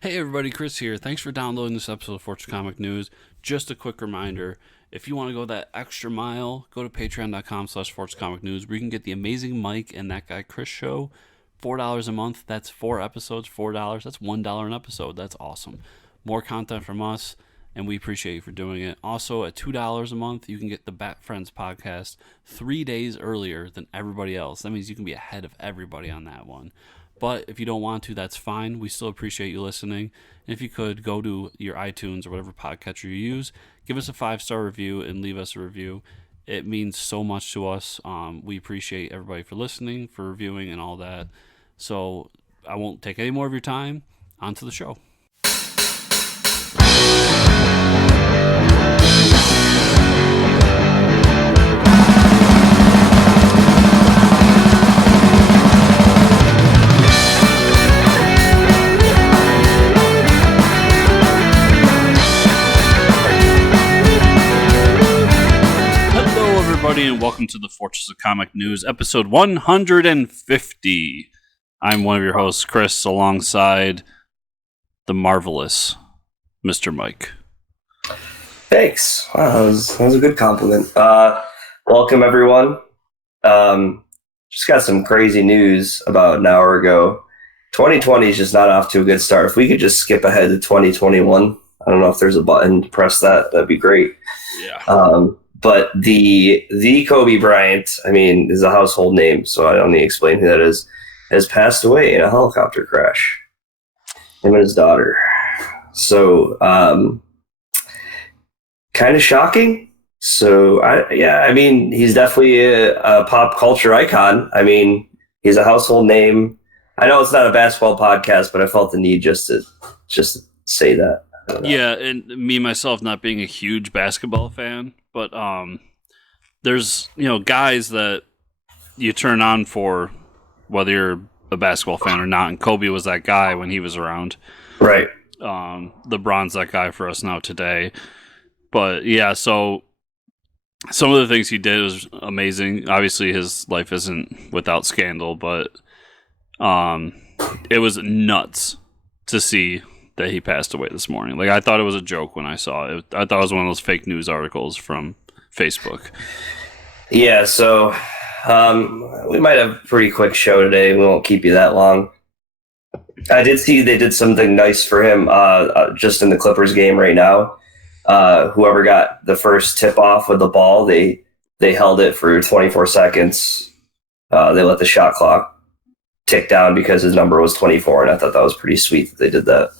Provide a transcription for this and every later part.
Hey everybody, Chris here. Thanks for downloading this episode of Fortune Comic News. Just a quick reminder, if you want to go that extra mile, go to patreon.com/Fortune Comic News where you can get the amazing Mike and that guy Chris show. $4 a month, that's 4 episodes, $4, that's $1 an episode. That's awesome. More content from us, and we appreciate you for doing it. Also, at $2 a month, you can get the Bat Friends podcast 3 days earlier than everybody else. That means you can be ahead of everybody on that one. But if you don't want to, that's fine. We still appreciate you listening. And if you could, go to your iTunes or whatever podcatcher you use, give us a 5-star review and leave us a review. It means so much to us. We appreciate everybody for listening, for reviewing, and all that. So I won't take any more of your time. On to the show. And welcome to the Fortress of Comic News, episode 150. I'm one of your hosts, Chris, alongside the marvelous Mr. Mike. Thanks. Wow, that was a good compliment. Welcome, everyone. Just got some crazy news about an hour ago. 2020 is just not off to a good start. If we could just skip ahead to 2021, I don't know if there's a button to press that. That'd be great. Yeah. But the Kobe Bryant, I mean, is a household name, so I don't need to explain who that is, has passed away in a helicopter crash. Him and his daughter. So, kind of shocking. So, I mean, he's definitely a pop culture icon. I mean, he's a household name. I know it's not a basketball podcast, but I felt the need just to say that. Yeah, and me, myself, not being a huge basketball fan, but there's, guys that you turn on for whether you're a basketball fan or not, and Kobe was that guy when he was around. Right. LeBron's that guy for us now today. But, yeah, so some of the things he did was amazing. Obviously, his life isn't without scandal, but it was nuts to see that he passed away this morning. Like, I thought it was a joke when I saw it. I thought it was one of those fake news articles from Facebook. Yeah, so we might have a pretty quick show today. We won't keep you that long. I did see they did something nice for him just in the Clippers game right now. Whoever got the first tip off with the ball, they held it for 24 seconds. They let the shot clock tick down because his number was 24, and I thought that was pretty sweet that they did that.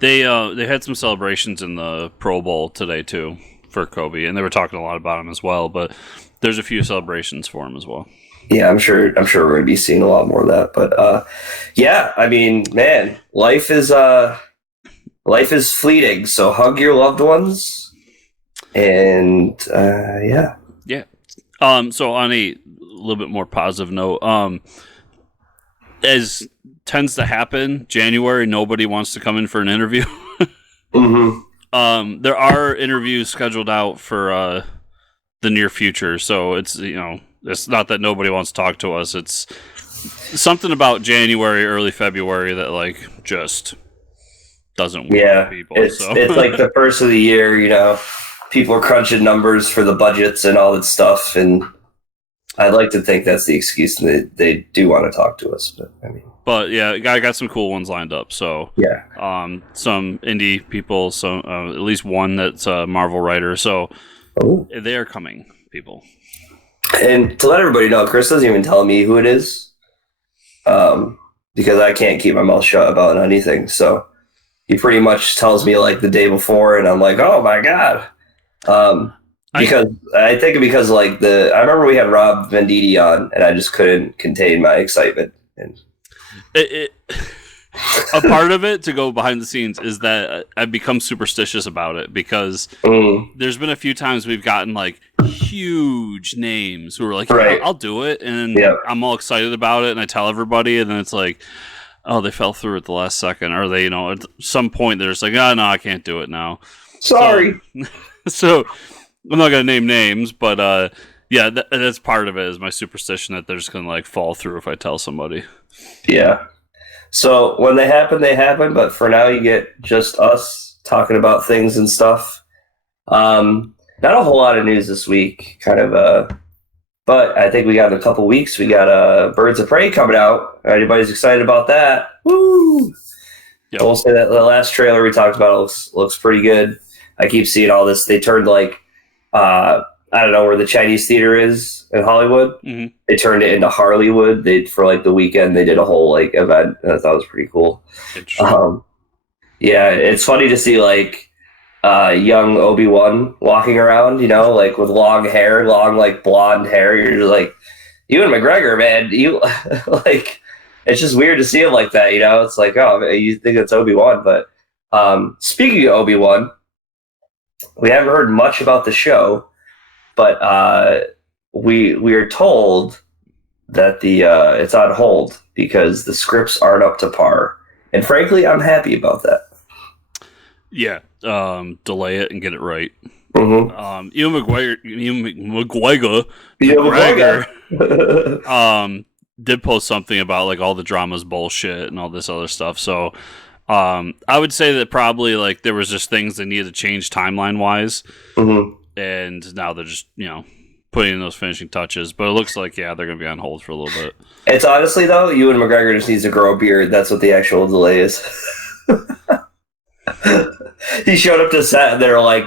They had some celebrations in the Pro Bowl today too for Kobe, and they were talking a lot about him as well. But there's a few celebrations for him as well. Yeah, I'm sure we're going to be seeing a lot more of that. But yeah, I mean, man, life is fleeting. So hug your loved ones, and yeah. So on a little bit more positive note, as tends to happen, January, nobody wants to come in for an interview. Mm-hmm. There are interviews scheduled out for the near future, so it's it's not that nobody wants to talk to us. It's something about January, early February that just doesn't work for people. It's like the first of the year. People are crunching numbers for the budgets and all that stuff, and I'd like to think that's the excuse, and they do want to talk to us, but I mean. But yeah, I got some cool ones lined up. So yeah, some indie people, some at least one that's a Marvel writer. So they are coming, people. And to let everybody know, Chris doesn't even tell me who it is, because I can't keep my mouth shut about anything. So he pretty much tells me like the day before, and I'm like, oh my god. Because I remember we had Rob Venditti on, and I just couldn't contain my excitement. And a part of it, to go behind the scenes, is that I've become superstitious about it because there's been a few times we've gotten huge names who are like, right. I'll do it, and I'm all excited about it, and I tell everybody, and then it's like, oh, they fell through at the last second, or they, at some point they're just like, oh no, I can't do it now. Sorry. So I'm not gonna name names, but yeah, that's part of it, is my superstition that they're just gonna fall through if I tell somebody. Yeah. So when they happen, they happen. But for now, you get just us talking about things and stuff. Not a whole lot of news this week, but I think we got in a couple weeks. We got Birds of Prey coming out. Everybody's excited about that. Woo! Yep. We'll say that the last trailer we talked about looks pretty good. I keep seeing all this. They turned I don't know where the Chinese theater is in Hollywood. Mm-hmm. They turned it into Harleywood. For the weekend they did a whole event, and I thought it was pretty cool. Yeah, it's funny to see young ObiWan walking around, with long hair, blonde hair. You're just like, Ewan McGregor, man. You it's just weird to see him like that. It's like, oh, you think it's Obi-Wan, but speaking of Obi-Wan, we haven't heard much about the show. But we are told that it's on hold because the scripts aren't up to par, and frankly, I'm happy about that. Yeah, delay it and get it right. Mm-hmm. Ewan McGregor did post something about all the drama's bullshit and all this other stuff. So I would say that probably there was just things that needed to change timeline wise. Mm-hmm. And now they're just, putting in those finishing touches. But it looks like, they're going to be on hold for a little bit. It's honestly, though, Ewan McGregor just needs to grow a beard. That's what the actual delay is. He showed up to set and they were like,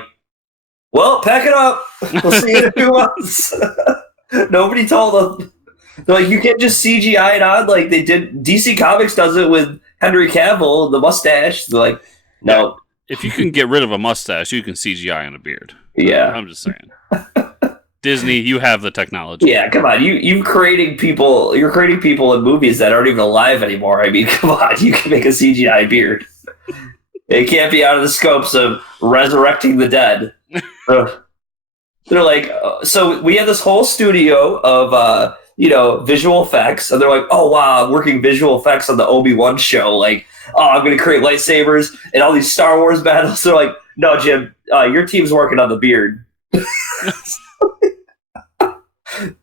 well, pack it up. We'll see you in a few months. Nobody told them. They're like, you can't just CGI it on like they did. DC Comics does it with Henry Cavill, the mustache. They're like, no. If you can get rid of a mustache, you can CGI on a beard. Yeah. I'm just saying. Disney, you have the technology. Yeah, come on. You're creating people in movies that aren't even alive anymore. I mean, come on. You can make a CGI beard. It can't be out of the scopes of resurrecting the dead. They're like, so we have this whole studio of visual effects, and they're like, oh wow, I'm working visual effects on the Obi-Wan show. I'm going to create lightsabers and all these Star Wars battles. They're like, no, Jim, your team's working on the beard.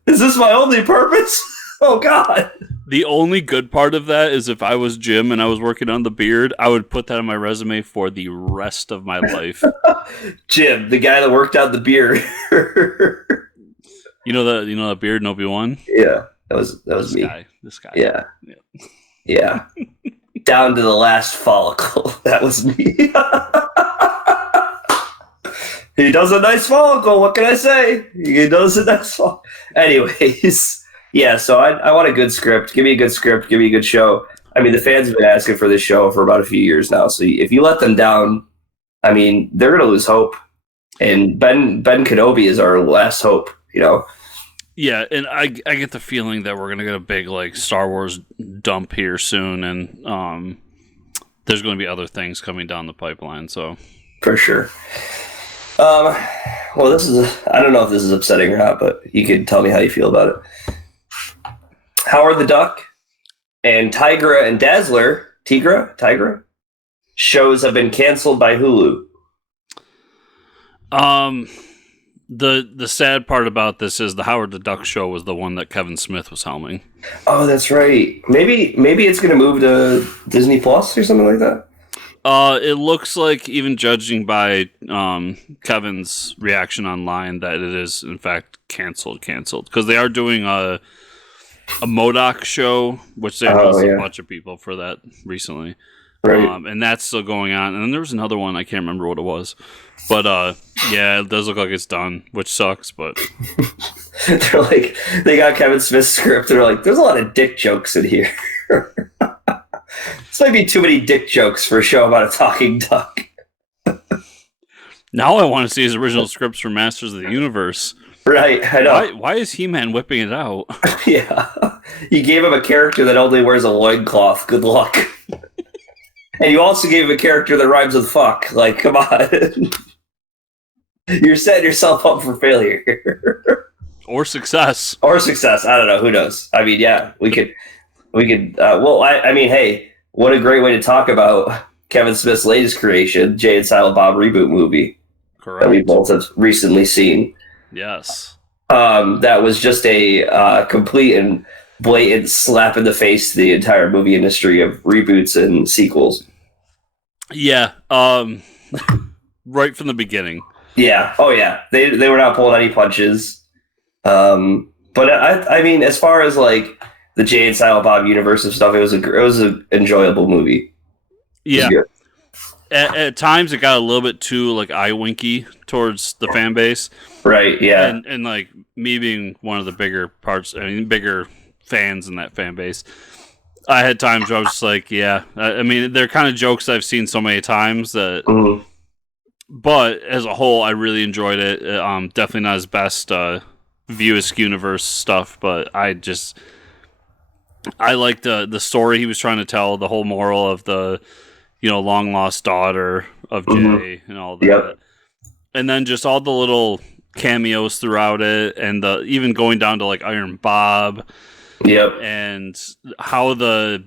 Is this my only purpose? Oh, God. The only good part of that is if I was Jim and I was working on the beard, I would put that on my resume for the rest of my life. Jim, the guy that worked out the beard. You know that beard in Obi-Wan? Yeah, that was me. This guy. Yeah. Down to the last follicle. That was me. He does a nice follicle. What can I say? He does a nice follicle. Anyways, yeah, so I want a good script. Give me a good script. Give me a good show. I mean, the fans have been asking for this show for about a few years now. So if you let them down, I mean, they're going to lose hope. And Ben Kenobi is our last hope, Yeah, and I get the feeling that we're going to get a big Star Wars dump here soon, and there's going to be other things coming down the pipeline. So for sure. Well, I don't know if this is upsetting or not, but you could tell me how you feel about it. Howard the Duck and Tygra and Dazzler, Tygra shows have been canceled by Hulu. The sad part about this is the Howard the Duck show was the one that Kevin Smith was helming. Oh, that's right. Maybe it's going to move to Disney Plus or something like that. It looks like, even judging by Kevin's reaction online, that it is in fact canceled because they are doing a MODOK show, which they lost a bunch of people for that recently. Right. And that's still going on. And then there was another one, I can't remember what it was. But yeah, it does look like it's done, which sucks, but they're like, they got Kevin Smith's script, they're like, there's a lot of dick jokes in here. This might be too many dick jokes for a show about a talking duck. Now I want to see his original scripts for Masters of the Universe. Right, I know. Why is He-Man whipping it out? Yeah. You gave him a character that only wears a loincloth. Good luck. And you also gave him a character that rhymes with fuck. Like, come on. You're setting yourself up for failure. Or success. I don't know. Who knows? I mean, yeah, we could. I mean, hey, what a great way to talk about Kevin Smith's latest creation, Jay and Silent Bob reboot movie. Correct. That we both have recently seen. Yes. That was just a complete and blatant slap in the face to the entire movie industry of reboots and sequels. Yeah, right from the beginning. Yeah. Oh yeah. They were not pulling any punches. But I mean, as far as like the Jay and Silent Bob universe of stuff, it was an enjoyable movie. Yeah. At times, it got a little bit too like eye winky towards the fan base. Right. Yeah. And like me being one of the bigger fans in that fan base, I had times where I was just like, yeah. I mean, they're kind of jokes I've seen so many times that. Mm-hmm. But as a whole, I really enjoyed it. Definitely not his best View Askew universe stuff, but I liked the story he was trying to tell, the whole moral of the, long lost daughter of Jay and all that. Yep. And then just all the little cameos throughout it, and even going down to like Iron Bob. Yep. And how the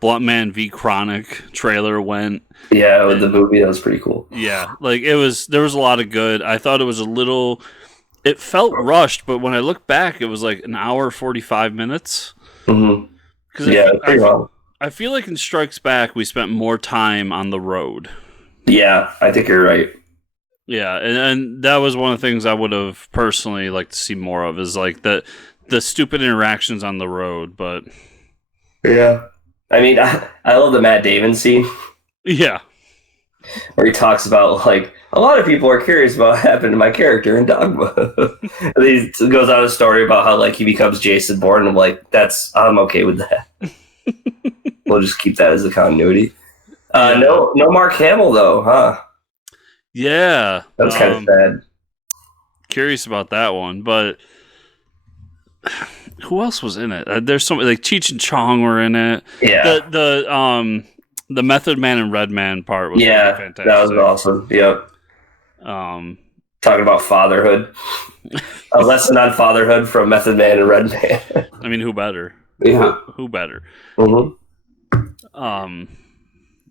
Blunt Man v Chronic trailer went. Yeah, with the movie, that was pretty cool. Yeah, like there was a lot of good. I thought it felt rushed, but when I look back, it was like an hour 45 minutes. Mm-hmm. Yeah, pretty long. I feel like in Strikes Back, we spent more time on the road. Yeah, I think you're right. Yeah, and that was one of the things I would have personally liked to see more of, is like the stupid interactions on the road. But yeah, I mean, I love the Matt Damon scene. Yeah, where he talks about like a lot of people are curious about what happened to my character in Dogma. And he goes on a story about how like he becomes Jason Bourne. And I'm like, I'm okay with that. We'll just keep that as a continuity. No Mark Hamill though, huh? Yeah, that was kind of sad. Curious about that one, but. Who else was in it? There's some like Cheech and Chong were in it. Yeah. The Method Man and Redman part was really fantastic. That was awesome. Yep. Talking about fatherhood. A lesson on fatherhood from Method Man and Redman. I mean, who better? Yeah. Who better? Mm-hmm.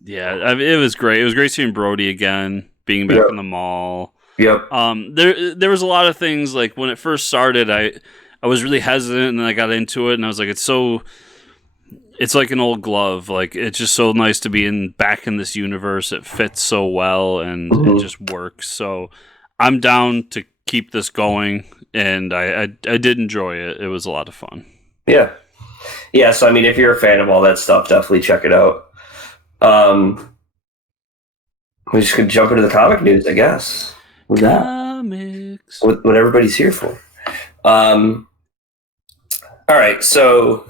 Yeah, it was great. It was great seeing Brody again, being back in the mall. Yep. There was a lot of things like when it first started, I was really hesitant, and then I got into it, and I was like, it's like an old glove. Like, it's just so nice to be back in this universe. It fits so well, and it just works. So I'm down to keep this going, and I did enjoy it. It was a lot of fun. Yeah. Yeah, so, I mean, if you're a fan of all that stuff, definitely check it out. We just could jump into the comic news, I guess. Comics. What everybody's here for. All right, so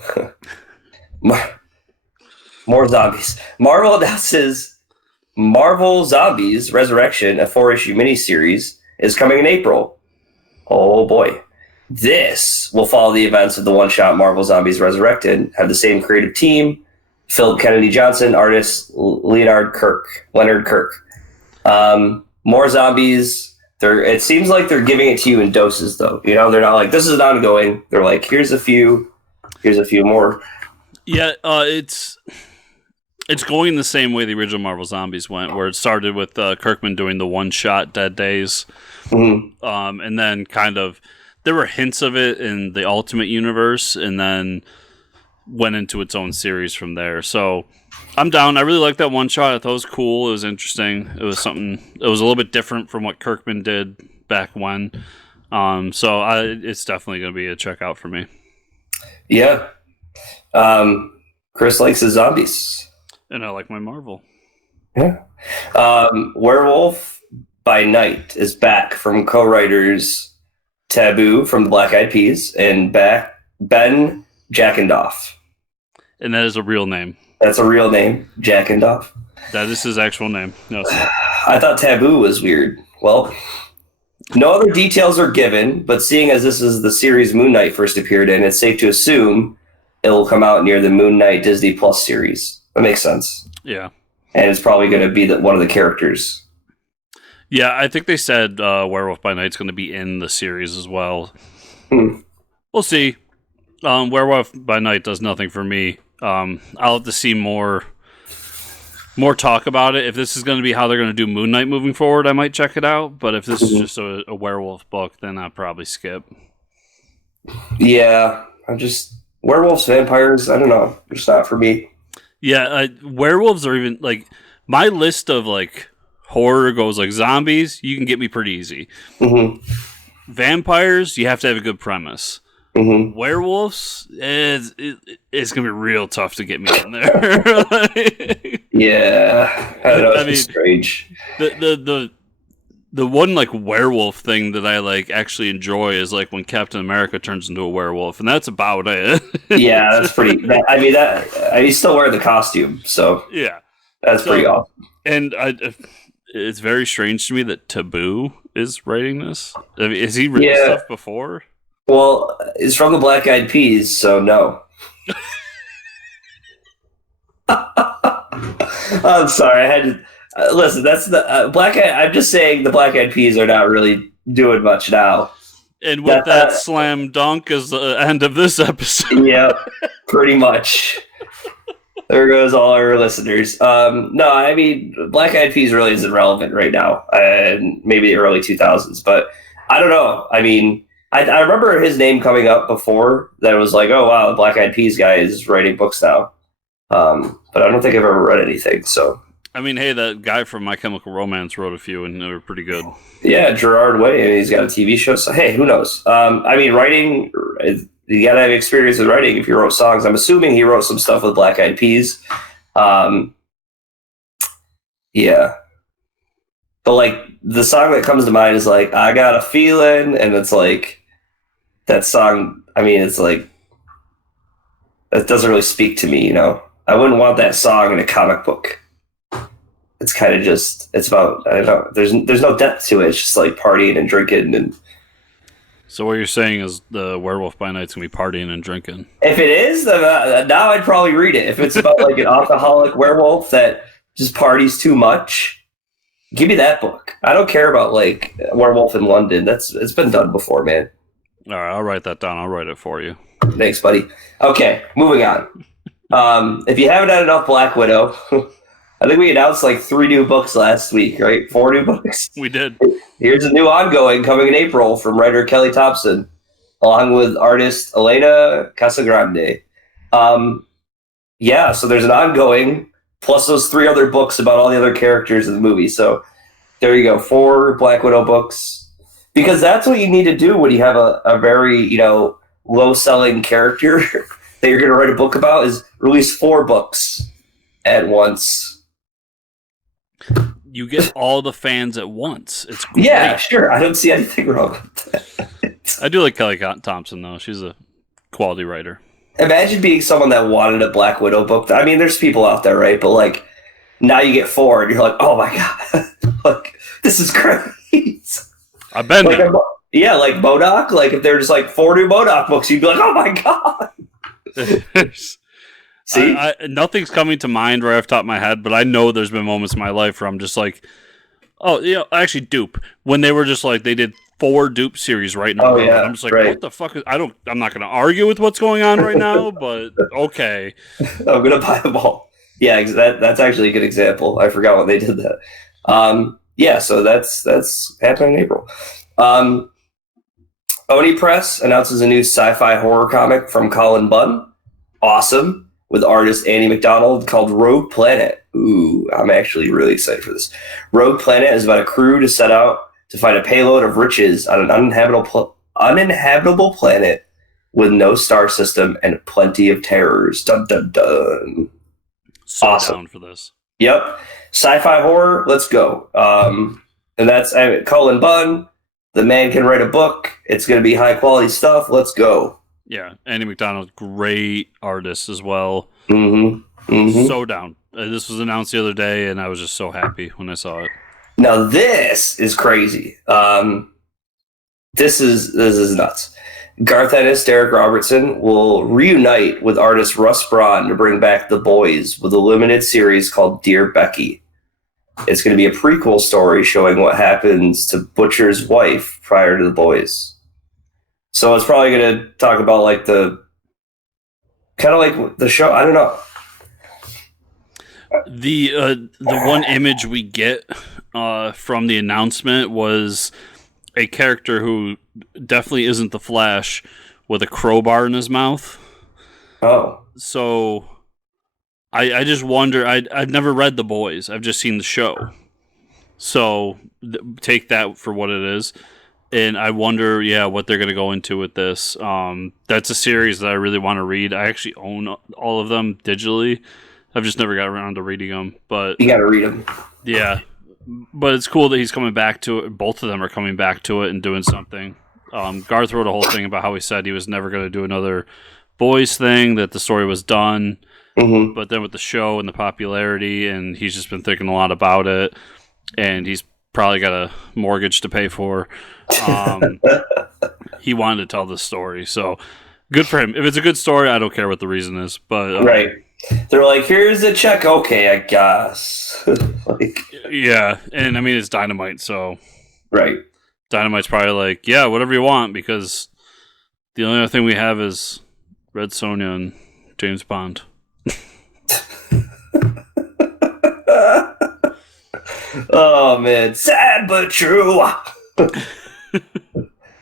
more zombies. Marvel announces Marvel Zombies Resurrection, a 4-issue miniseries, is coming in April. Oh boy. This will follow the events of the one-shot Marvel Zombies Resurrected, have the same creative team, Philip Kennedy Johnson, artist Leonard Kirk. More zombies. It seems like they're giving it to you in doses, though. They're not like, this is ongoing. They're like, here's a few more. Yeah, it's going the same way the original Marvel Zombies went, where it started with Kirkman doing the one-shot Dead Days. Mm-hmm. And then kind of, there were hints of it in the Ultimate Universe, and then went into its own series from there. So I'm down. I really liked that one shot. I thought it was cool. It was interesting. It was something. It was a little bit different from what Kirkman did back when. So it's definitely going to be a check out for me. Yeah. Chris likes his zombies, and I like my Marvel. Yeah. Werewolf by Night is back from co-writers Taboo from the Black Eyed Peas and Ben Jackendoff. And that is a real name. That's a real name, Jackendoff. That is his actual name. No, I thought Taboo was weird. Well, no other details are given, but seeing as this is the series Moon Knight first appeared in, it's safe to assume it will come out near the Moon Knight Disney Plus series. That makes sense. Yeah. And it's probably going to be one of the characters. Yeah, I think they said Werewolf by Night's going to be in the series as well. We'll see. Werewolf by Night does nothing for me. I'll have to see more talk about it. If this is going to be how they're going to do Moon Knight moving forward, I might check it out. But if this is just a werewolf book, then I'll probably skip. Yeah, I'm just werewolves, vampires. I don't know. Just not for me. Yeah, werewolves are even like my list of like horror goes like zombies. You can get me pretty easy. Mm-hmm. Vampires, you have to have a good premise. Mm-hmm. Werewolves, it's gonna be real tough to get me in there. Yeah, I don't know. It's I mean, strange. The one like werewolf thing that I like actually enjoy is like when Captain America turns into a werewolf, and that's about it. Yeah, that's pretty. I mean, he's still wearing the costume, so Yeah, that's pretty awesome. And it's very strange to me that Taboo is writing this. I mean, has he written stuff before? Well, it's from the Black Eyed Peas, so no. I'm sorry, I had to. Listen, that's the Black Eyed. I'm just saying the Black Eyed Peas are not really doing much now. And with that slam dunk as the end of this episode. Yep, pretty much. There goes all our listeners. No, I mean, Black Eyed Peas really isn't relevant right now, and maybe the early 2000s, but I don't know. I mean, I remember his name coming up before that it was like, oh, wow, the Black Eyed Peas guy is writing books now. But I don't think I've ever read anything, so. I mean, hey, that guy from My Chemical Romance wrote a few, and they were pretty good. Yeah, Gerard Way, and he's got a TV show, so hey, who knows? I mean, writing, you gotta have experience with writing if you wrote songs. I'm assuming he wrote some stuff with Black Eyed Peas. Yeah. But, like, the song that comes to mind is, like, I Got a Feeling, and it's, like, that song, I mean, it's, like, that doesn't really speak to me, you know? I wouldn't want that song in a comic book. It's kind of just, it's about, I don't know, there's no depth to it. It's just, like, partying and drinking. And so what you're saying is the Werewolf by Night's going to be partying and drinking? If it is, then, now I'd probably read it. If it's about, like, an alcoholic werewolf that just parties too much, give me that book. I don't care about, like, Werewolf in London. It's been done before, man. All right, I'll write that down. I'll write it for you. Thanks, buddy. Okay, moving on. If you haven't had enough Black Widow, I think we announced like 3 new books last week, right? 4 new books. We did. Here's a new ongoing coming in April from writer Kelly Thompson, along with artist Elena Casagrande. Yeah, so there's an ongoing, plus those 3 other books about all the other characters in the movie. So there you go, 4 Black Widow books. Because that's what you need to do when you have a very, you know, low-selling character that you're going to write a book about, is release 4 books at once. You get all the fans at once. It's great. Yeah, sure. I don't see anything wrong with that. I do like Kelly Thompson, though. She's a quality writer. Imagine being someone that wanted a Black Widow book. I mean, there's people out there, right? But, like, now you get 4, and you're like, oh, my God. Like, this is great. I've been like there. Yeah, like MODOK. Like, if there's, like, 4 new MODOK books, you'd be like, oh, my God. See? Nothing's coming to mind right off the top of my head, but I know there's been moments in my life where I'm just like, oh, you know, actually, Dupe. When they were just like, they did 4 Dupe series right now. Yeah, I'm just like, what the fuck is, I'm not going to argue with what's going on right now, but okay. I'm going to buy them all. Yeah, that's actually a good example. I forgot when they did that. Yeah, so that's happening in April. Oni Press announces a new sci-fi horror comic from Colin Bunn. Awesome. With artist Andy McDonald, called Rogue Planet. Ooh, I'm actually really excited for this. Rogue Planet is about a crew to set out to find a payload of riches on an uninhabitable planet with no star system and plenty of terrors. Dun dun dun. So awesome. Down for this. Yep. Sci-fi horror, let's go. And that's Colin Bunn. The man can write a book. It's going to be high quality stuff. Let's go. Yeah, Andy McDonald, great artist as well. Mm-hmm. Mm-hmm. So down. This was announced the other day, and I was just so happy when I saw it. Now this is crazy. This is nuts. Garth Ennis, Derek Robertson will reunite with artist Russ Braun to bring back The Boys with a limited series called Dear Becky. It's going to be a prequel story showing what happens to Butcher's wife prior to The Boys. So it's probably going to talk about like the kind of like the show. I don't know. The one image we get from the announcement was a character who definitely isn't the Flash with a crowbar in his mouth. Oh. So I just wonder. I've never read The Boys. I've just seen the show. So take that for what it is. And I wonder, what they're going to go into with this. That's a series that I really want to read. I actually own all of them digitally. I've just never got around to reading them. But you got to read them. Yeah. But it's cool that he's coming back to it. Both of them are coming back to it and doing something. Garth wrote a whole thing about how he said he was never going to do another Boys thing, that the story was done. Mm-hmm. But then with the show and the popularity, and he's just been thinking a lot about it, and he's probably got a mortgage to pay for. He wanted to tell this story, so good for him. If it's a good story, I don't care what the reason is. But right, they're like, here's the check. Okay, I guess. Yeah, and I mean it's Dynamite, so right. Dynamite's probably like, yeah, whatever you want, because the only other thing we have is Red Sonja and James Bond. Oh man, sad but true. All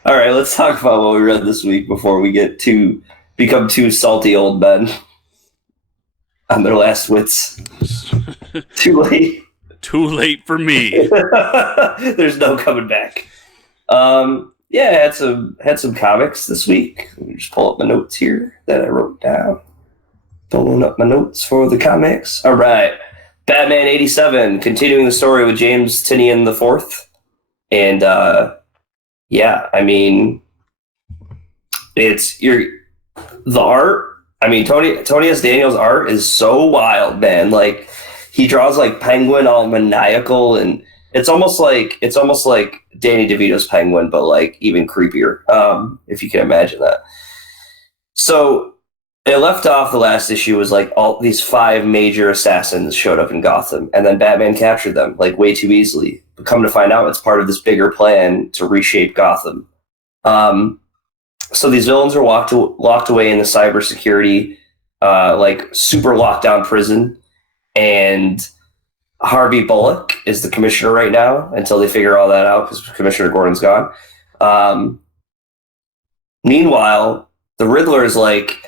right, let's talk about what we read this week before we become two salty old men on their last wits. Too late. Too late for me. There's no coming back. Had some comics this week. Let me just pull up my notes here that I wrote down. Pulling up my notes for the comics. All right. Batman 87, continuing the story with James Tynion IV. And I mean, the art. I mean, Tony S. Daniels' art is so wild, man. Like, he draws like Penguin all maniacal, and it's almost like Danny DeVito's Penguin, but like even creepier. If you can imagine that. So it left off, the last issue was like all these 5 major assassins showed up in Gotham, and then Batman captured them like way too easily. But come to find out, it's part of this bigger plan to reshape Gotham. So these villains are locked away in the cybersecurity, like super lockdown prison, and Harvey Bullock is the commissioner right now until they figure all that out because Commissioner Gordon's gone. Meanwhile, the Riddler is like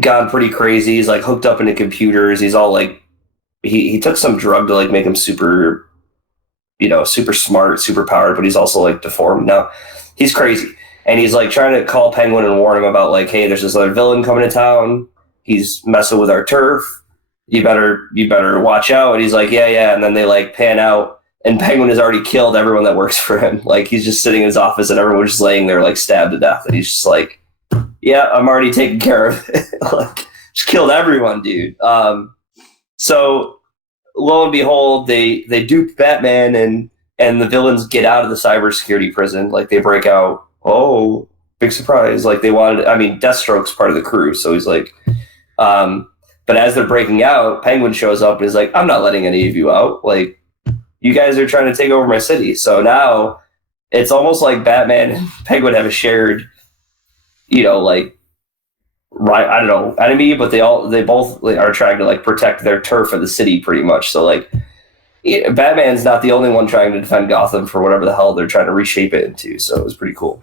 gone pretty crazy. He's like hooked up into computers. He's all like, he took some drug to like make him super, super smart, super powered, but he's also like deformed. Now he's crazy. And he's like trying to call Penguin and warn him about like, hey, there's this other villain coming to town. He's messing with our turf. You better watch out. And he's like, yeah. And then they like pan out, and Penguin has already killed everyone that works for him. Like, he's just sitting in his office, and everyone's just laying there like stabbed to death. And he's just like, yeah, I'm already taking care of it. Like, just killed everyone, dude. So lo and behold, they dupe Batman, and the villains get out of the cybersecurity prison. Like, they break out. Oh, big surprise. Like, Deathstroke's part of the crew. So he's like, but as they're breaking out, Penguin shows up and is like, I'm not letting any of you out. Like, you guys are trying to take over my city. So now it's almost like Batman and Penguin have a shared, enemy, but they both are trying to like protect their turf of the city pretty much. So like, Batman's not the only one trying to defend Gotham for whatever the hell they're trying to reshape it into. So it was pretty cool.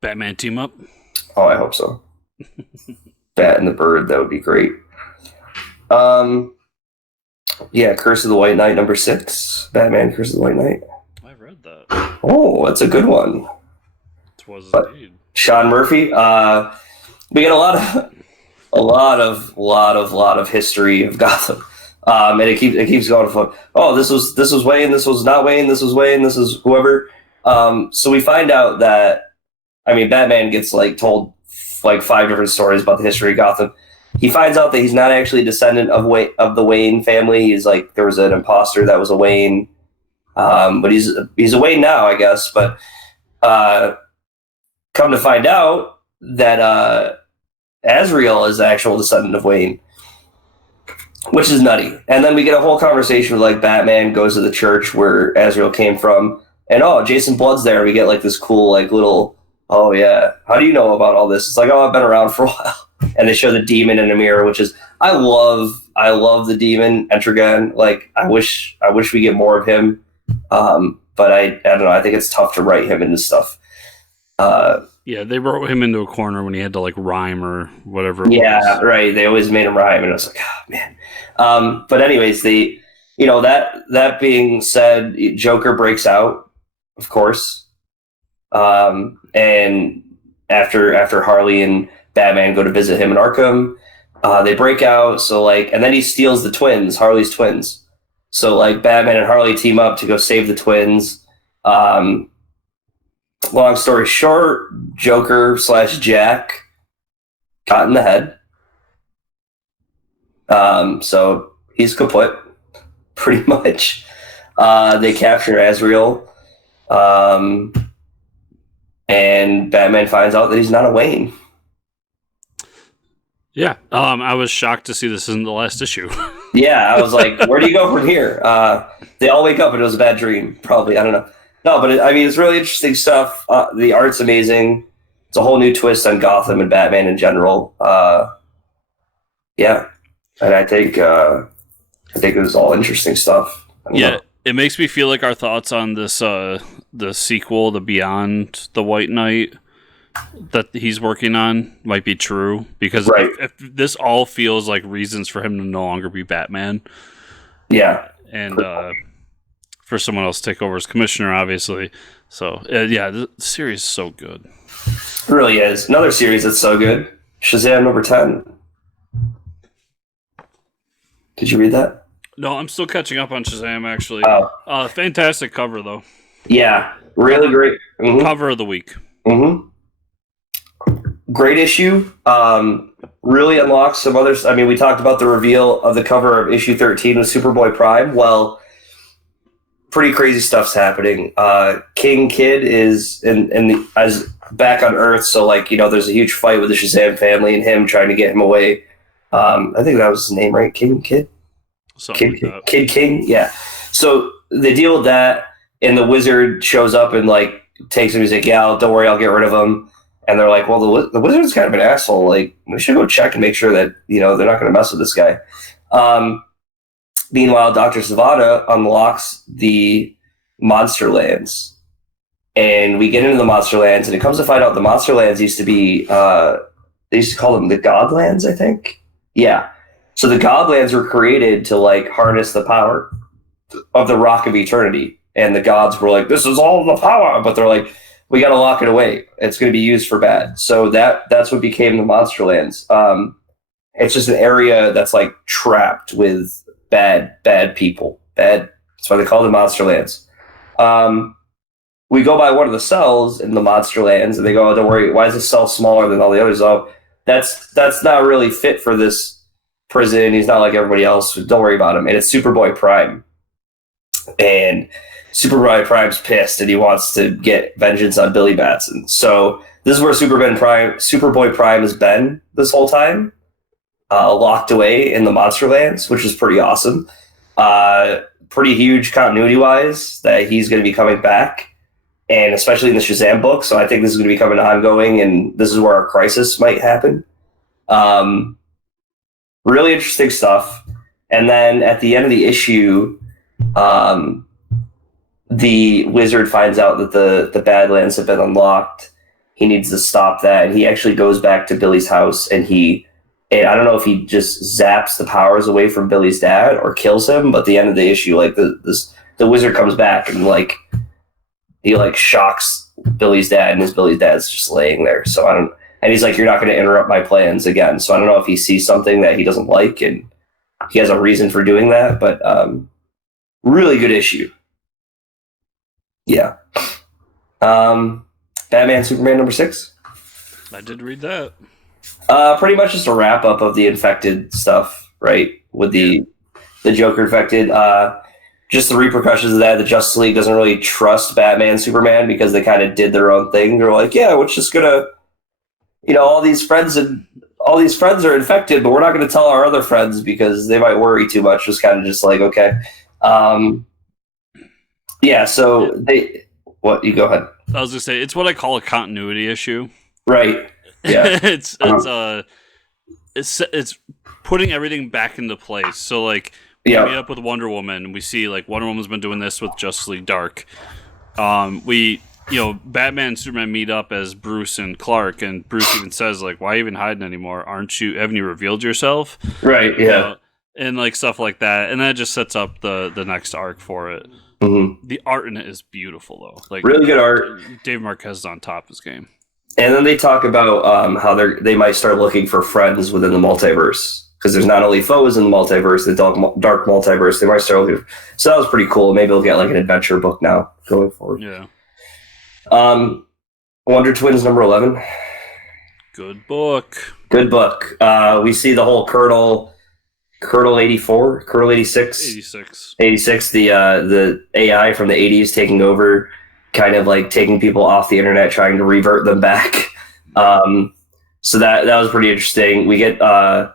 Batman team up? Oh, I hope so. Bat and the Bird, that would be great. Curse of the White Knight #6. Batman Curse of the White Knight. I've read that. Oh, that's a good one. It was indeed. Sean Murphy. We get a lot of history of Gotham. And it keeps going from, oh, this was Wayne, this was not Wayne, this was Wayne, this is whoever. So we find out that, Batman gets like told like 5 different stories about the history of Gotham. He finds out that he's not actually a descendant of the Wayne family. He's like, there was an imposter that was a Wayne, but he's a Wayne now, I guess. But come to find out that Azrael is the actual descendant of Wayne, which is nutty. And then we get a whole conversation with like Batman goes to the church where Azrael came from, and Jason Blood's there. We get like this cool like little, oh yeah, how do you know about all this? It's like, oh, I've been around for a while. And they show the demon in a mirror, which is, I love the demon Etrigan. Like, I wish we get more of him. But I don't know. I think it's tough to write him into stuff. Yeah, they wrote him into a corner when he had to like rhyme or whatever. Yeah, right. They always made him rhyme, and I was like, oh man. But anyways, that being said, Joker breaks out, of course, and after Harley and Batman go to visit him in Arkham, they break out. So like, and then he steals the twins, Harley's twins. So like, Batman and Harley team up to go save the twins. Long story short, Joker / Jack got in the head. So he's kaput, pretty much. They capture Azrael, and Batman finds out that he's not a Wayne. Yeah, I was shocked to see this isn't the last issue. Yeah, I was like, where do you go from here? They all wake up and it was a bad dream, probably. I don't know. No, but it's really interesting stuff. The art's amazing. It's a whole new twist on Gotham and Batman in general. Yeah, and I think it was all interesting stuff. Yeah, it makes me feel like our thoughts on this the sequel, the Beyond the White Knight, that he's working on might be true, because if this all feels like reasons for him to no longer be Batman. Yeah, and for someone else to take over as commissioner, obviously. So yeah, the series is so good. It really is. Another series that's so good, Shazam number 10. Did you read that? No, I'm still catching up on Shazam, actually. Oh. Fantastic cover, though. Yeah, really great. Mm-hmm. Cover of the week. Mm-hmm. Great issue. Really unlocks some others. I mean, we talked about the reveal of the cover of issue 13 with Superboy Prime. Well, pretty crazy stuff's happening. King Kid is as back on Earth, so like, there's a huge fight with the Shazam family and him trying to get him away. I think that was his name, right? King Kid? Kid King? Yeah. So they deal with that, and the wizard shows up and like takes him. He's like, yeah, don't worry, I'll get rid of him. And they're like, well, the wizard's kind of an asshole. Like, we should go check and make sure that, they're not going to mess with this guy. Meanwhile, Dr. Savannah unlocks the Monster Lands. And we get into the Monster Lands, and it comes to find out the Monster Lands used to be, they used to call them the Godlands, I think. Yeah. So the Godlands were created to, like, harness the power of the Rock of Eternity. And the gods were like, this is all the power. But they're like, we got to lock it away. It's going to be used for bad. So that's what became the Monster Lands. It's just an area that's, like, trapped with bad people. That's why they call it Monster Lands. We go by one of the cells in the Monster Lands, and they go, oh, don't worry, why is this cell smaller than all the others? Oh, that's not really fit for this prison. He's not like everybody else. Don't worry about him. And it's Superboy Prime. And Superboy Prime's pissed, and he wants to get vengeance on Billy Batson. So this is where Superboy Prime has been this whole time, locked away in the Monster Lands, which is pretty awesome. Pretty huge continuity-wise that he's going to be coming back, and especially in the Shazam book. So I think this is going to become an ongoing, and this is where our crisis might happen. Really interesting stuff. And then at the end of the issue, the wizard finds out that the Badlands have been unlocked. He needs to stop that, and he actually goes back to Billy's house, and I don't know if he just zaps the powers away from Billy's dad or kills him, but at the end of the issue, like the wizard comes back and like he like shocks Billy's dad, and Billy's dad's just laying there. So and he's like, you're not going to interrupt my plans again. So I don't know if he sees something that he doesn't like and he has a reason for doing that, but really good issue. Yeah. Batman Superman number 6. I did read that. Pretty much just a wrap up of the infected stuff, right? With the Joker infected. Just the repercussions of that. The Justice League doesn't really trust Batman Superman because they kind of did their own thing. They're like, yeah, we're just gonna, all these friends are infected, but we're not gonna tell our other friends because they might worry too much. Just kind of just like, okay. Yeah, so you go ahead. I was gonna say, it's what I call a continuity issue. Right. Yeah. it's putting everything back into place. So like, we meet up with Wonder Woman, and we see like Wonder Woman's been doing this with Justice League Dark. We Batman and Superman meet up as Bruce and Clark, and Bruce even says, like, why even hiding anymore? Haven't you revealed yourself? Right, yeah. And like stuff like that. And that just sets up the next arc for it. Mm-hmm. The art in it is beautiful, though. Like, really good art. Dave Marquez is on top of his game. And then they talk about how they might start looking for friends within the multiverse. Because there's not only foes in the multiverse, the dark multiverse. They might start looking. So that was pretty cool. Maybe we'll get like an adventure book now going forward. Yeah. Wonder Twins number 11. Good book. Good book. We see the whole Colonel 84, Colonel 86. 86, the AI from the 80s taking over, kind of like taking people off the internet, trying to revert them back. So that was pretty interesting. We get the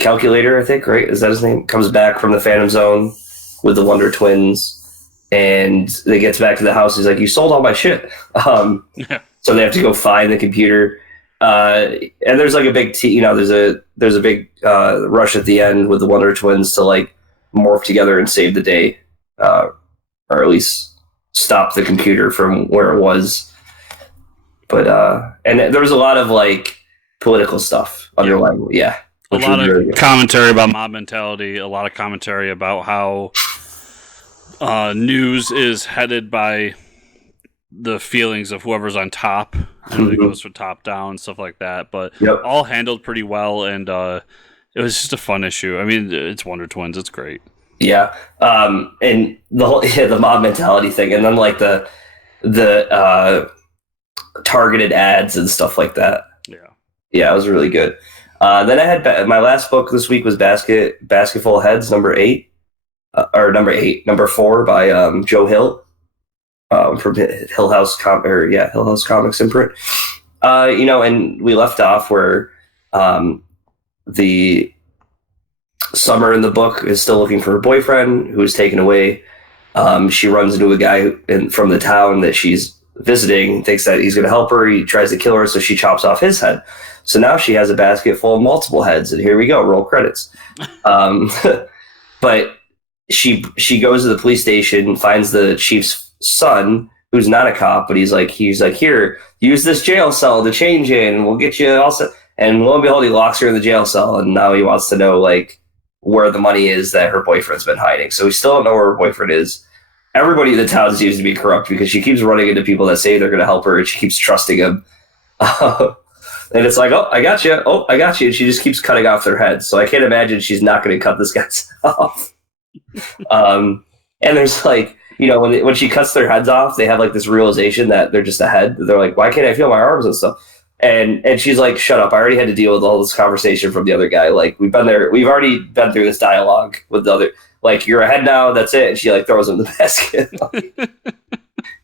Calculator, I think, right? Is that his name? Comes back from the Phantom Zone with the Wonder Twins. And they gets back to the house. He's like, "You sold all my shit." So they have to go find the computer. And there's like a big, there's a big rush at the end with the Wonder Twins to like morph together and save the day, or at least stop the computer from where it was. But and there was a lot of like political stuff underlying. Yeah, a lot of really commentary about mob mentality. A lot of commentary about how. News is headed by the feelings of whoever's on top, and it goes from top down, stuff like that. But all handled pretty well, and it was just a fun issue. I mean, it's Wonder Twins; it's great. Yeah, and the whole the mob mentality thing, and then like the targeted ads and stuff like that. Yeah, it was really good. Then I had my last book this week was Basketful of Heads number 8. Number 4 by Joe Hill from Hill House Comics imprint. And we left off where the Summer in the book is still looking for her boyfriend who was taken away. She runs into a guy from the town that she's visiting, thinks that he's going to help her. He tries to kill her, so she chops off his head. So now she has a basket full of multiple heads, and here we go, roll credits. But she goes to the police station, finds the chief's son, who's not a cop, but he's like, here, use this jail cell to change in, we'll get you all set. And lo and behold, he locks her in the jail cell, and now he wants to know like where the money is that her boyfriend's been hiding. So we still don't know where her boyfriend is. Everybody in the town seems to be corrupt because she keeps running into people that say they're going to help her, and she keeps trusting him. And it's like, I got you. And she just keeps cutting off their heads. So I can't imagine she's not going to cut this guy's off. And there's like, when she cuts their heads off, they have like this realization that they're just a head. They're like, why can't I feel my arms and stuff? And she's like, shut up. I already had to deal with all this conversation from the other guy. Like, we've already been through this dialogue with the other, like, you're a head now, that's it. And she like throws him in the basket.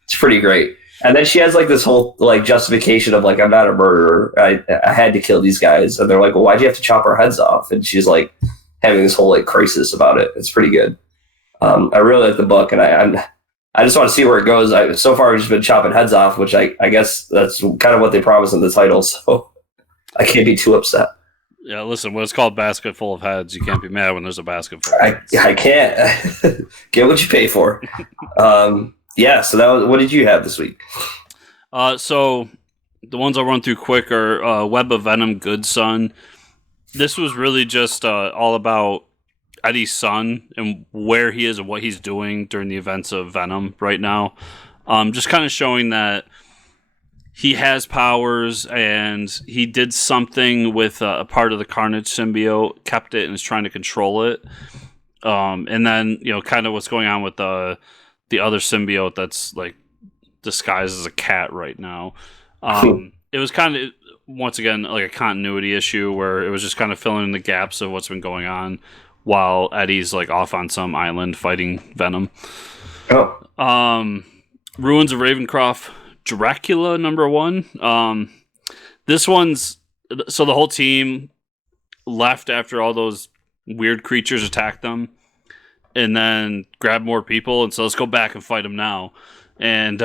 It's pretty great. And then she has like this whole like justification of like, I'm not a murderer. I had to kill these guys. And they're like, well, why'd you have to chop our heads off? And she's like having this whole like crisis about it. It's pretty good. I really like the book, and I just want to see where it goes. So far we've just been chopping heads off, which I guess that's kind of what they promised in the title. So I can't be too upset. Yeah, listen, when it's called Basket Full of Heads, you can't be mad when there's a basket full of heads. I can't. Get what you pay for. Yeah, so that was, what did you have this week? So the ones I'll run through quick are Web of Venom, Good Son. This was really just all about Eddie's son and where he is and what he's doing during the events of Venom right now. Just kind of showing that he has powers and he did something with a part of the Carnage symbiote, kept it, and is trying to control it. And then, kind of what's going on with the other symbiote that's like disguised as a cat right now. It was kind of, once again, like a continuity issue where it was just kind of filling in the gaps of what's been going on while Eddie's like off on some island fighting Venom. Ruins of Ravencroft, Dracula #1. This one's, so the whole team left after all those weird creatures attacked them, and then grab more people, and so let's go back and fight them now. And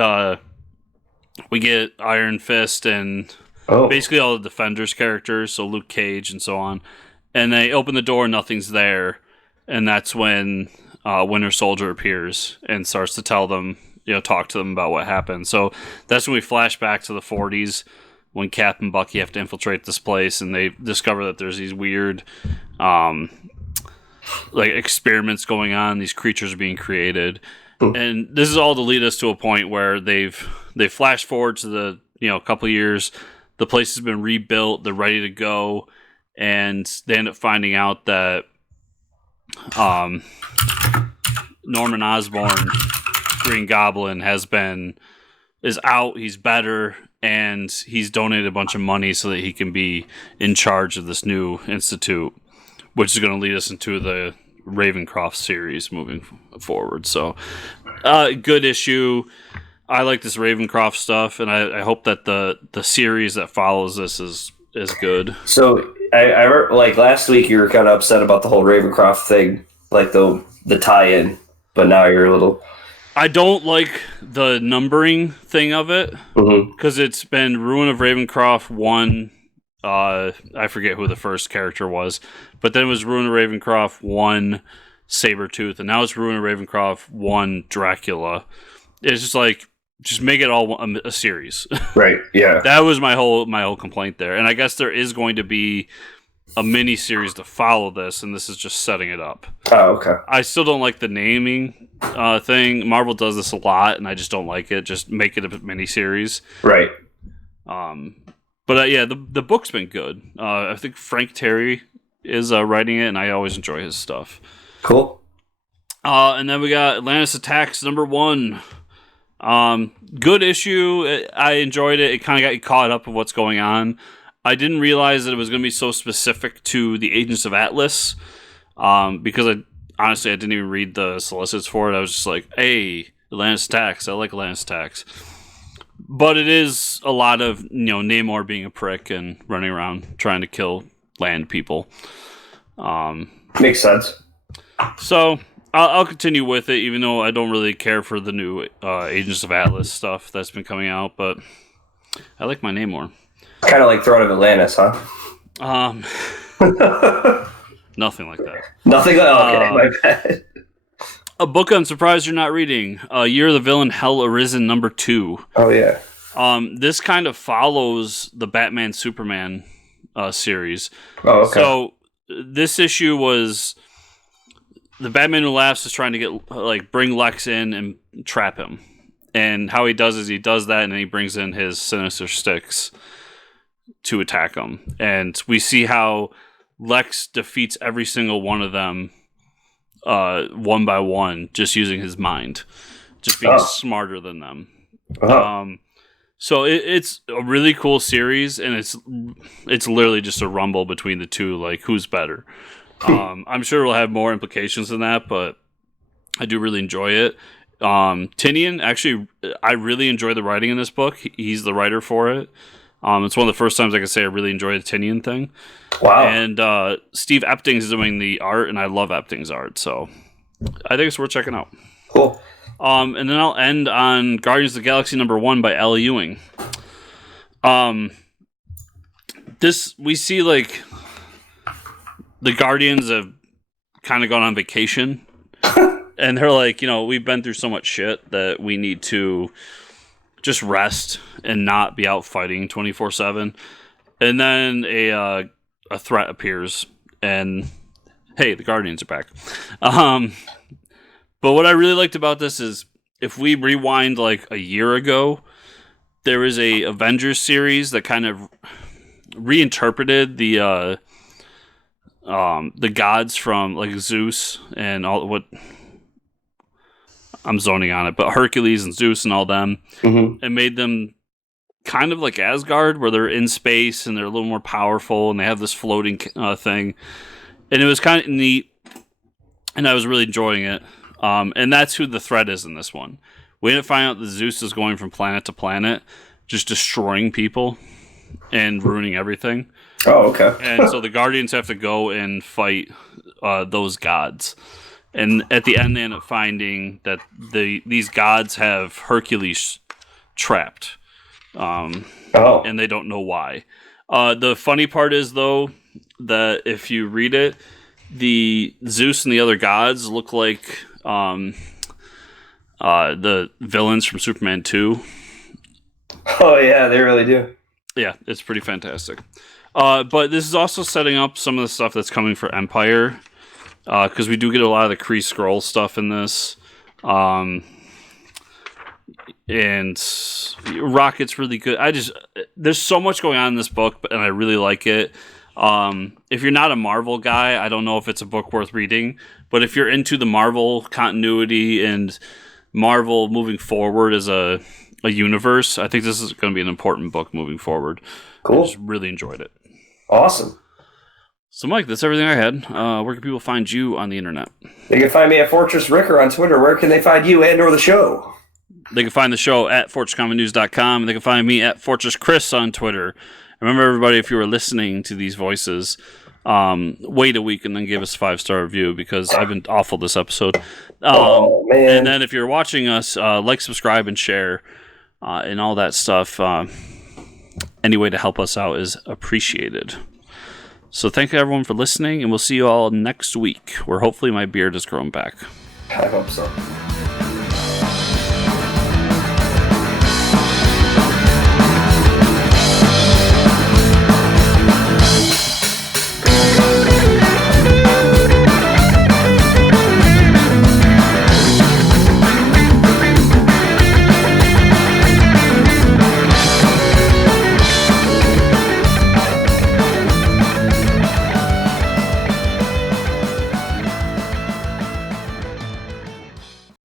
we get Iron Fist and basically all the Defenders characters, so Luke Cage and so on. And they open the door, nothing's there, and that's when Winter Soldier appears and starts to tell them talk to them about what happened. So that's when we flash back to the 40s when Cap and Bucky have to infiltrate this place, and they discover that there's these weird experiments going on. These creatures are being created, and this is all to lead us to a point where they flash forward to the couple years. The place has been rebuilt. They're ready to go, and they end up finding out that Norman Osborn, Green Goblin, is out. He's better, and he's donated a bunch of money so that he can be in charge of this new institute, which is going to lead us into the Ravencroft series moving forward. So, good issue. I like this Ravencroft stuff, and I hope that the series that follows this is good. So, I like last week you were kind of upset about the whole Ravencroft thing, like the tie-in, but now you're a little... I don't like the numbering thing of it, because it's been Ruin of Ravencroft 1, I forget who the first character was, but then it was Ruin of Ravencroft 1 Sabretooth, and now it's Ruin of Ravencroft 1 Dracula. It's just like, just make it all a series. Right, yeah. That was my whole complaint there. And I guess there is going to be a mini series to follow this, and this is just setting it up. Oh, okay. I still don't like the naming thing. Marvel does this a lot, and I just don't like it. Just make it a mini series. Right. But yeah, the book's been good. I think Frank Terry is writing it, and I always enjoy his stuff. Cool. And then we got Atlantis Attacks #1. Good issue. I enjoyed it. It kind of got you caught up with what's going on. I didn't realize that it was going to be so specific to the Agents of Atlas, because I didn't even read the solicits for it. I was just like, hey, Atlantis Attacks. I like Atlantis Attacks. But it is a lot of, Namor being a prick and running around trying to kill land people. Makes sense. So I'll continue with it, even though I don't really care for the new Agents of Atlas stuff that's been coming out. But I like my Namor. Kind of like Throne of Atlantis, huh? Nothing like that. Nothing? Okay, my bad. A book I'm surprised you're not reading. Year of the Villain, Hell Arisen #2. Oh, yeah. This kind of follows the Batman Superman series. Oh, okay. So this issue was the Batman Who Laughs is trying to get bring Lex in and trap him. And how he does is he does that, and then he brings in his Sinister Six to attack him. And we see how Lex defeats every single one of them one by one, just using his mind, just being smarter than them. So it's a really cool series, and it's literally just a rumble between the two, like who's better. I'm sure we'll have more implications than that, but I do really enjoy it. Tinian, actually, I really enjoy the writing in this book. He's the writer for it. It's one of the first times I can say I really enjoy the Tinian thing. Wow. And Steve Epting is doing the art, and I love Epting's art, so I think it's worth checking out. Cool. And then I'll end on Guardians of the Galaxy #1 by Al Ewing. We see the Guardians have kind of gone on vacation, and they're like, we've been through so much shit that we need to just rest and not be out fighting 24/7. And then a threat appears, and hey, the Guardians are back. But what I really liked about this is if we rewind a year ago, there was a Avengers series that kind of reinterpreted the gods from Zeus and all what I'm zoning on it, but Hercules and Zeus and all them, and made them kind of like Asgard, where they're in space and they're a little more powerful, and they have this floating thing, and it was kind of neat, and I was really enjoying it. And that's who the threat is in this one. We didn't find out that Zeus is going from planet to planet, just destroying people and ruining everything. Oh, okay. And so the Guardians have to go and fight those gods. And at the end, they end up finding that these gods have Hercules trapped. And they don't know why. The funny part is, though, that if you read it, the Zeus and the other gods look like the villains from Superman 2. Oh yeah, they really do. Yeah, it's pretty fantastic. But this is also setting up some of the stuff that's coming for Empire, because we do get a lot of the Kree Skrull stuff in this. And Rocket's really good. There's so much going on in this book, and I really like it. If you're not a Marvel guy, I don't know if it's a book worth reading, but if you're into the Marvel continuity and Marvel moving forward as a universe, I think this is going to be an important book moving forward. Cool. I just really enjoyed it. Awesome. So, Mike, that's everything I had. Where can people find you on the internet? They can find me at Fortress Ricker on Twitter. Where can they find you and or the show? They can find the show at FortressComicNews.com, and they can find me at FortressChris on Twitter. Remember, everybody, if you were listening to these voices, wait a week and then give us a 5-star review, because I've been awful this episode. Oh, man. And then if you're watching us, like, subscribe, and share, and all that stuff. Any way to help us out is appreciated. So thank you, everyone, for listening, and we'll see you all next week, where hopefully my beard has grown back. I hope so.